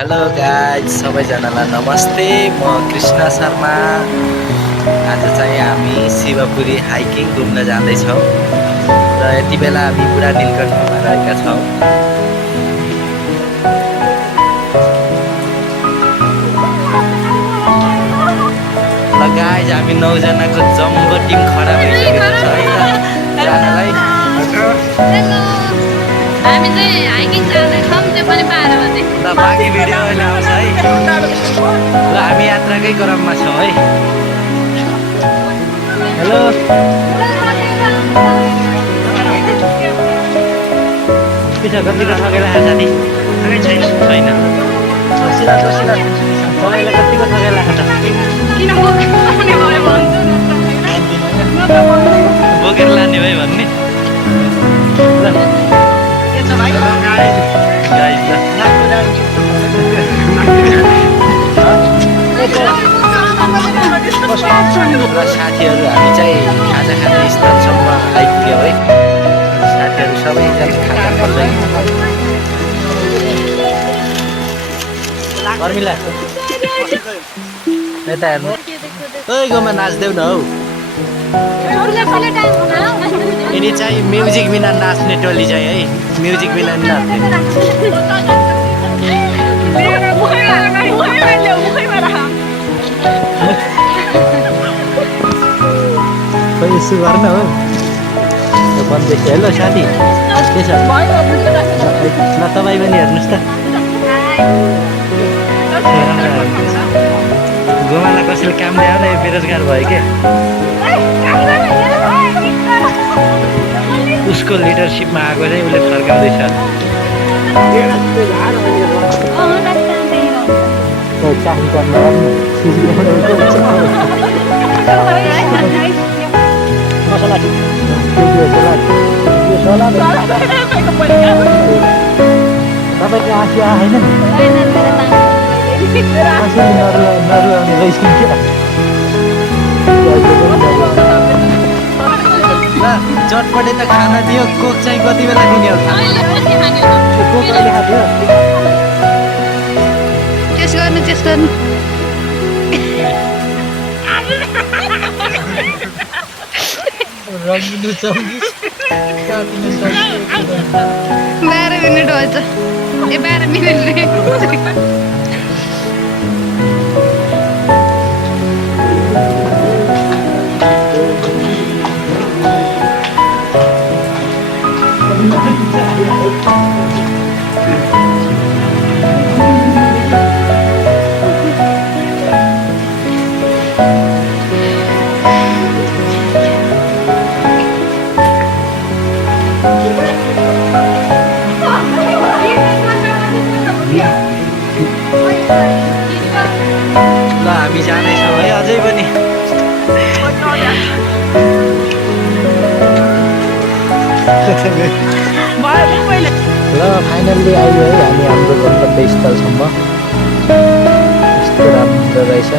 Hello guys सबैजनालाई नमस्ते। म कृष्ण शर्मा। आज चाहिँ हामी शिवपुरी हाइकिङ घुम्न जाँदैछौँ र यति बेला हामी बुढा नीलकण्ठमा रहेका छौँ। ल गाइज हामी 9 जनाको जम्बो टिम खडा भइसकेको छ है त जानलाई। हामी चाहिँ हाइकिङ जाँदैछौँ, त्यो पनि 12 बजे। ल बाँकी भिडियो अहिले आउँछ है। ल हामी यात्राकै क्रममा छौँ है। हेलो के छ, कतिको ठगेला साथी? छैन तपाईँलाई कतिको ठगेला छ त? किन बोक्ने भयो भन्छु न त बोकेर लाने भयो भन्ने। र साथीहरू हामी चाहिँ खाजा खाने स्थलसम्म आइपुग्यौँ है। साथीहरू सबैजना खाजा खोल्दै अर्मिला यता हेर्नु। ओइ गाउँमा नाच्देऊ न हौ। यिनी चाहिँ म्युजिक बिना नाच्ने टोली चाहिँ है। म्युजिक बिना नाच्ने। खै यसो गर्न हो भन्दैछ। हेलो साथी के छ? ल तपाईँ पनि हेर्नुहोस् त। गोमाला कसैले काम ल्यायो न, यो बेरोजगार भयो क्या। उसको लिडरसिपमा आएको चाहिँ उसले फर्काउँदैछ। तपाईँको आँसु आएन नरुवाउने रहेछन् क्या। ल चटपटे त खाना दियो, कोक चाहिँ कति बेला दिने हो? कोक कहिले खाथ्यो? टेस्ट गर्नु रङ्गिनु चौकी 12 मिनट भएछ। 12 मिनट ल हामी जाँदैछौँ है अझै पनि। ल फाइनल्ली आइयो है हामी हाम्रो गन्तव्य स्थलसम्म। यस्तो राम्रो रहेछ।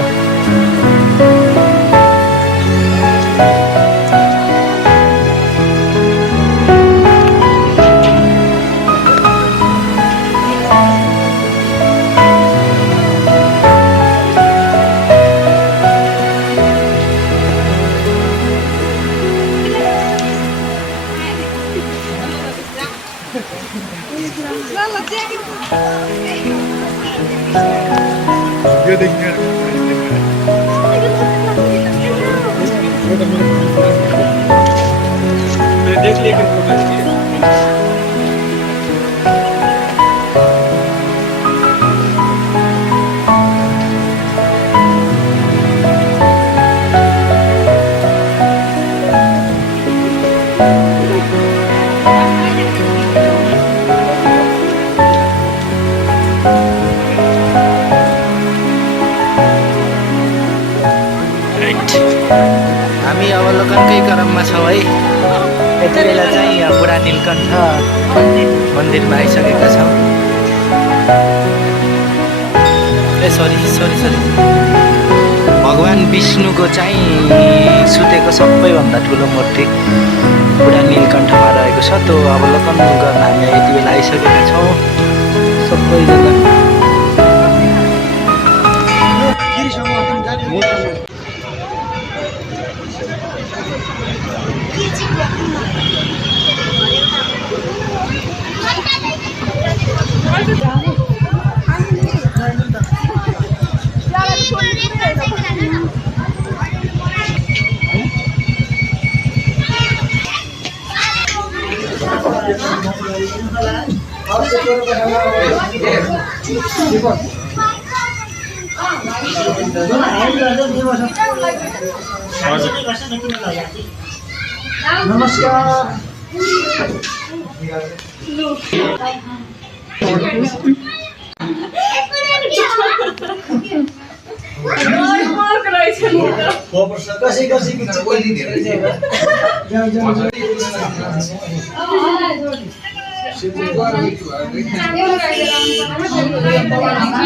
हामी अवलोकनकै क्रममा छौँ है। यति बेला चाहिँ यहाँ बुढा नीलकण्ठ मन्दिरमा आइसकेका छौँ। ए सरी भगवान् विष्णुको चाहिँ सुतेको सबैभन्दा ठुलो मूर्ति बुढा नीलकण्ठमा रहेको छ। त्यो अवलोकन गर्न हामी यति बेला आइसकेका छौँ सबैजना। नमस्कार कसै कसैको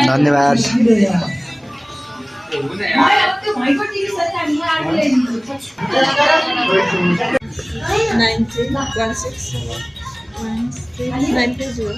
धन्यवाद। 9316 920